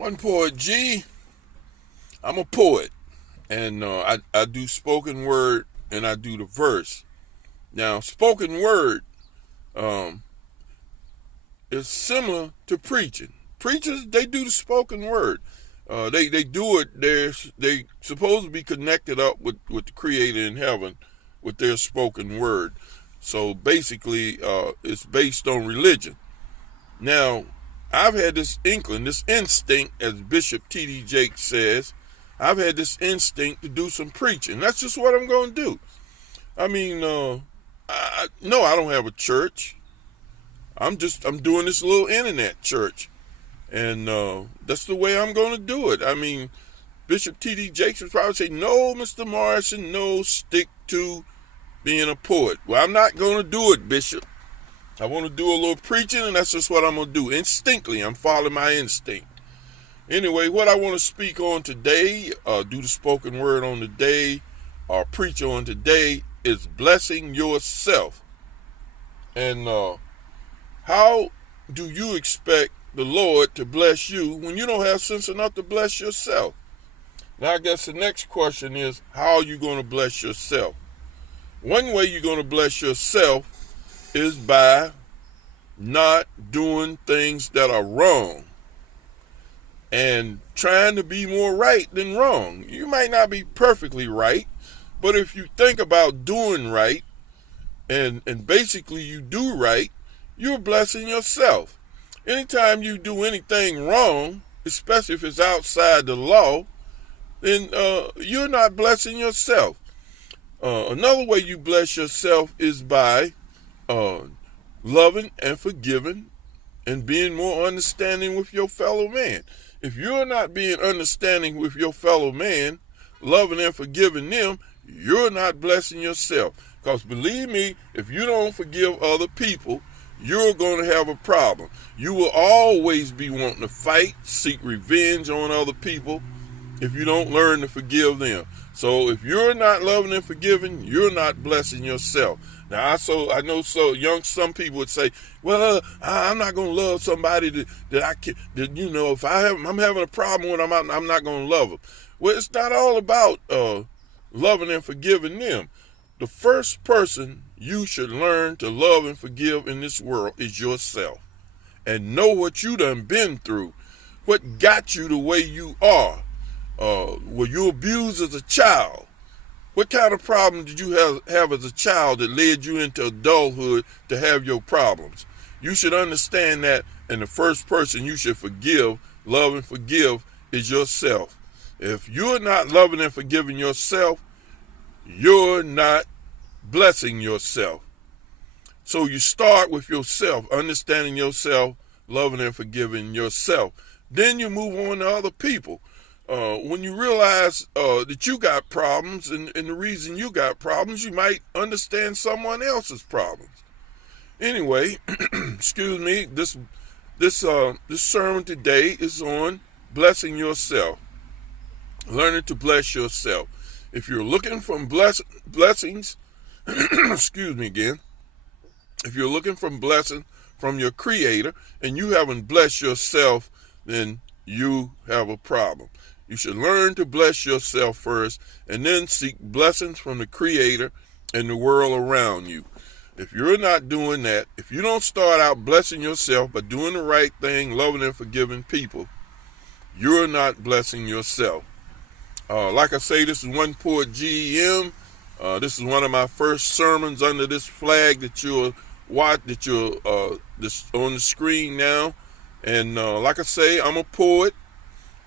One poet G. I'm a poet, and I do spoken word and I do the verse. Now, spoken word um, is similar to preaching. Preachers, they do the spoken word. They do it. They supposed to be connected up with the Creator in heaven with their spoken word. So basically, it's based on religion. Now, I've had this inkling, this instinct, as Bishop T.D. Jakes says. I've had this instinct to do some preaching. That's just what I'm going to do. I mean, no, I don't have a church. I'm doing this little internet church, and that's the way I'm going to do it. I mean, Bishop T.D. Jakes would probably say, "No, Mr. Morrison, no, stick to being a poet." Well, I'm not going to do it, Bishop. I want to do a little preaching, and that's just what I'm going to do. Instinctively, I'm following my instinct. Anyway, what I want to speak on today, do the spoken word on today, or preach on today, is blessing yourself. And how do you expect the Lord to bless you when you don't have sense enough to bless yourself? Now, I guess the next question is, how are you going to bless yourself? One way you're going to bless yourself is by not doing things that are wrong and trying to be more right than wrong. You might not be perfectly right, but if you think about doing right and basically you do right, you're blessing yourself. Anytime you do anything wrong, especially if it's outside the law, then you're not blessing yourself. Another way you bless yourself is by loving and forgiving and being more understanding with your fellow man. If you're not being understanding with your fellow man, loving and forgiving them, you're not blessing yourself. Because believe me, if you don't forgive other people, you're going to have a problem. You will always be wanting to fight, seek revenge on other people if you don't learn to forgive them. So if you're not loving and forgiving, you're not blessing yourself. Now, I know some people would say, well, I'm not going to love somebody that I can, that, you know, if I'm having a problem with them, I'm not going to love them. Well, it's not all about loving and forgiving them. The first person you should learn to love and forgive in this world is yourself. And know what you done been through, what got you the way you are. Were you abused as a child? What kind of problem did you have as a child that led you into adulthood to have your problems? You should understand that, and the first person you should forgive, love and forgive, is yourself. If you're not loving and forgiving yourself, you're not blessing yourself. So you start with yourself, understanding yourself, loving and forgiving yourself. Then you move on to other people. When you realize that you got problems and the reason you got problems, you might understand someone else's problems. Anyway, excuse me, this sermon today is on blessing yourself, learning to bless yourself. If you're looking for blessings, excuse me again, if you're looking for blessing from your Creator and you haven't blessed yourself, then you have a problem. You should learn to bless yourself first and then seek blessings from the Creator and the world around you. If you're not doing that, if you don't start out blessing yourself by doing the right thing, loving and forgiving people, you're not blessing yourself. Like I say, this is One Poet GEM. This is one of my first sermons under this flag that you'll watch, that you're this on the screen now. And like I say, I'm a poet.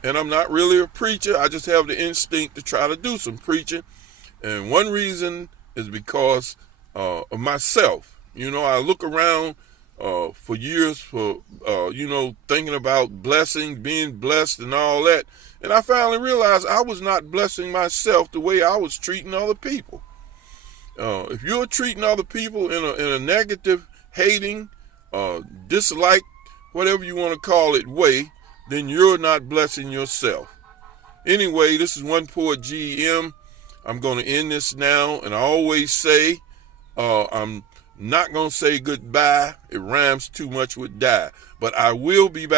And I'm not really a preacher. I just have the instinct to try to do some preaching. And one reason is because of myself. You know, I look around for years thinking about blessing, being blessed and all that. And I finally realized I was not blessing myself the way I was treating other people. If you're treating other people in a negative, hating, dislike, whatever you want to call it, way, then you're not blessing yourself. Anyway, this is One Poet GM. I'm going to end this now, and I always say, I'm not going to say goodbye. It rhymes too much with die. But I will be back.